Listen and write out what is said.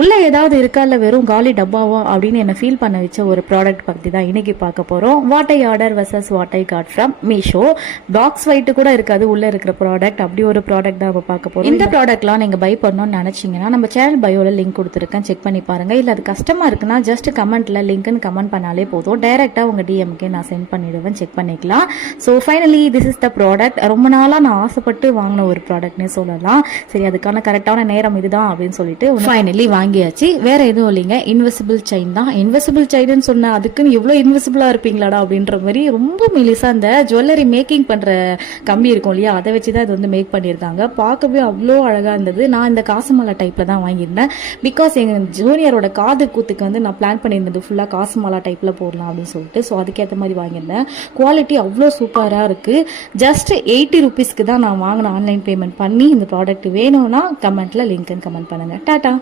உள்ள ஏதாவது இருக்கா இல்லை வெறும் காலி டப்பாவா அப்படின்னு என்ன ஃபீல் பண்ண வச்ச ஒரு ப்ராடக்ட் பற்றி தான் இன்னைக்கு பார்க்க போகிறோம். What I order versus what I got from Meesho. Box wide கூட இருக்காது உள்ள இருக்கிற ப்ராடக்ட், அப்படி ஒரு ப்ராடக்ட் தான் நம்ம பார்க்க போகிறோம். இந்த ப்ராடக்ட்லாம் நீங்கள் பை பண்ணணும்னு நினச்சிங்கன்னா நம்ம சேனல் பயோல லிங்க் கொடுத்துருக்கேன், செக் பண்ணி பாருங்க. இல்லை அது கஷ்டமாக இருக்குன்னா ஜஸ்ட் கமெண்ட்ல லிங்க்னு கமெண்ட் பண்ணாலே போதும், டைரெக்டாக உங்கள் டிஎம்கே நான் சென்ட் பண்ணிடுவேன், செக் பண்ணிக்கலாம். So finally this is the product. ரொம்ப நாளாக நான் ஆசைப்பட்டு வாங்கின ஒரு ப்ராடக்ட்னே சொல்லலாம். சரி, அதுக்கான கரெக்டான நேரம் இதுதான் அப்படின்னு சொல்லிட்டு ஃபைனலி வாங்கியாச்சு. வேற எதுவும் இல்லைங்க, இன்விசிபிள் செயின் தான். இன்விசிபிள் செயின்னு சொன்ன அதுக்குன்னு இவ்வளோ இன்விசிபிளா இருப்பீங்களாடா அப்படின்ற மாதிரி ரொம்ப மெலிசா அந்த ஜுவல்லரி மேக்கிங் பண்ற கம்பி இருக்கும் இல்லையா, அதை வச்சுதான் இது வந்து மேக் பண்ணியிருக்காங்க. பார்க்கவே அவ்வளோ அழகா இருந்தது. நான் இந்த காசுமாலா டைப்ல தான் வாங்கியிருந்தேன். பிகாஸ் எங்க ஜூனியரோட காது கூத்துக்கு வந்து நான் பிளான் பண்ணியிருந்தது ஃபுல்லா காசுமாலா டைப்ல போடலாம் அப்படின்னு சொல்லிட்டு, ஸோ அதுக்கேற்ற மாதிரி வாங்கியிருந்தேன். குவாலிட்டி அவ்வளோ சூப்பரா இருக்கு. ஜஸ்ட் 80 rupeesக்கு தான் நான் வாங்கின ஆன்லைன் பேமெண்ட் பண்ணி. இந்த ப்ராடக்ட் வேணும்னா கமெண்ட்ல லிங்க்னு கமெண்ட் பண்ணுங்க. டாடா.